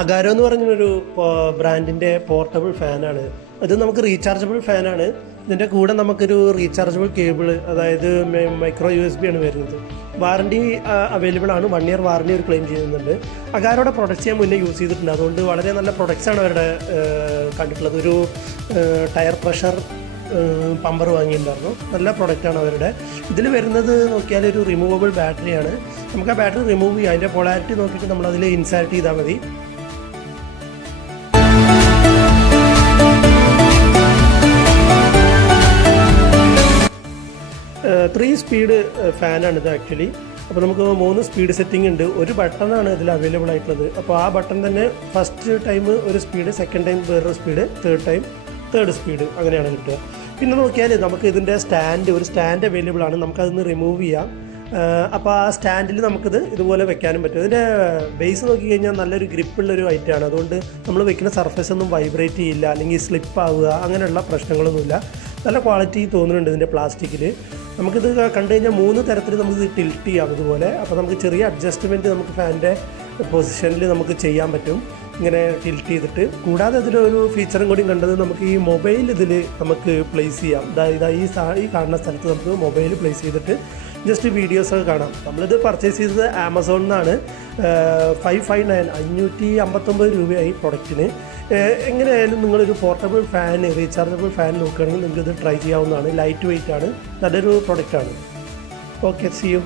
അഗാരോ എന്ന് പറഞ്ഞൊരു ബ്രാൻഡിൻ്റെ പോർട്ടബിൾ ഫാനാണ്. ഇത് നമുക്ക് റീചാർജബിൾ ഫാനാണ്. ഇതിൻ്റെ കൂടെ നമുക്കൊരു റീചാർജബിൾ കേബിൾ, അതായത് മൈക്രോ USB ആണ് വരുന്നത്. വാറണ്ടി അവൈലബിൾ ആണ്. 1 ഇയർ വാറണ്ടി ഒരു ക്ലെയിം ചെയ്യുന്നുണ്ട്. അഗാരോയുടെ പ്രൊഡക്ട്സ് ഞാൻ മുന്നേ യൂസ് ചെയ്തിട്ടുണ്ട്. അതുകൊണ്ട് വളരെ നല്ല പ്രൊഡക്ട്സാണ് അവരുടെ കണ്ടിട്ടുള്ളത്. ഒരു ടയർ പ്രഷർ പമ്പർ വാങ്ങിയിട്ടുണ്ടായിരുന്നു. നല്ല പ്രൊഡക്റ്റാണ് അവരുടെ. ഇതിൽ വരുന്നത് നോക്കിയാൽ ഒരു റിമൂവബിൾ ബാറ്ററിയാണ്. നമുക്ക് ആ ബാറ്ററി റിമൂവ് ചെയ്യാം. അതിൻ്റെ പൊളാരിറ്റി നോക്കിയിട്ട് നമ്മളതിൽ ഇൻസേർട്ട് ചെയ്താൽ മതി. 3 സ്പീഡ് ഫാനാണിത് ആക്ച്വലി. അപ്പോൾ നമുക്ക് 3 സ്പീഡ് സെറ്റിംഗ് ഉണ്ട്. ഒരു ബട്ടണാണ് ഇതിൽ അവൈലബിൾ ആയിട്ടുള്ളത്. അപ്പോൾ ആ ബട്ടൺ തന്നെ ഫസ്റ്റ് ടൈം ഒരു സ്പീഡ്, സെക്കൻഡ് ടൈം വേറൊരു speed, third time third speed, അങ്ങനെയാണ് കിട്ടുക. പിന്നെ നോക്കിയാൽ നമുക്ക് ഇതിൻ്റെ ഒരു സ്റ്റാൻഡ് അവൈലബിൾ ആണ്. നമുക്കതൊന്ന് റിമൂവ് ചെയ്യാം. അപ്പോൾ ആ സ്റ്റാൻഡിൽ നമുക്കിത് ഇതുപോലെ വെക്കാനും പറ്റും. ഇതിൻ്റെ ബേസ് നോക്കിക്കഴിഞ്ഞാൽ നല്ലൊരു ഗ്രിപ്പുള്ളൊരു ഐറ്റമാണ്. അതുകൊണ്ട് നമ്മൾ വെക്കുന്ന സർഫേസ് ഒന്നും വൈബ്രേറ്റ് ചെയ്യില്ല, അല്ലെങ്കിൽ സ്ലിപ്പ് ആവുക, അങ്ങനെയുള്ള പ്രശ്നങ്ങളൊന്നുമില്ല. നല്ല ക്വാളിറ്റി തോന്നുന്നുണ്ട് ഇതിൻ്റെ പ്ലാസ്റ്റിക്കിൽ. നമുക്കിത് കണ്ടു കഴിഞ്ഞാൽ 3 തരത്തിൽ നമുക്കിത് ടിൽറ്റ് ചെയ്യാം ഇതുപോലെ. അപ്പോൾ നമുക്ക് ചെറിയ അഡ്ജസ്റ്റ്മെൻറ്റ് നമുക്ക് ഫാനിൻ്റെ പൊസിഷനിൽ നമുക്ക് ചെയ്യാൻ പറ്റും, ഇങ്ങനെ ടിൽറ്റ് ചെയ്തിട്ട്. കൂടാതെ ഇതിലൊരു ഫീച്ചറും കൂടി കണ്ടത്, നമുക്ക് ഈ മൊബൈൽ ഇതിൽ നമുക്ക് പ്ലേസ് ചെയ്യാം. ഈ കാണുന്ന സ്ഥലത്ത് നമുക്ക് മൊബൈൽ പ്ലേസ് ചെയ്തിട്ട് ജസ്റ്റ് വീഡിയോസൊക്കെ കാണാം. നമ്മളിത് പർച്ചേസ് ചെയ്തത് ആമസോണിൽ നിന്നാണ്. 559 രൂപയായി പ്രൊഡക്റ്റിന്. എങ്ങനെയായാലും നിങ്ങളൊരു പോർട്ടബിൾ ഫാൻ, റീചാർജബിൾ ഫാൻ നോക്കുകയാണെങ്കിൽ നിങ്ങൾക്കിത് ട്രൈ ചെയ്യാവുന്നതാണ്. ലൈറ്റ് വെയിറ്റ് ആണ്, നല്ലൊരു പ്രൊഡക്റ്റാണ്. Okay, see U.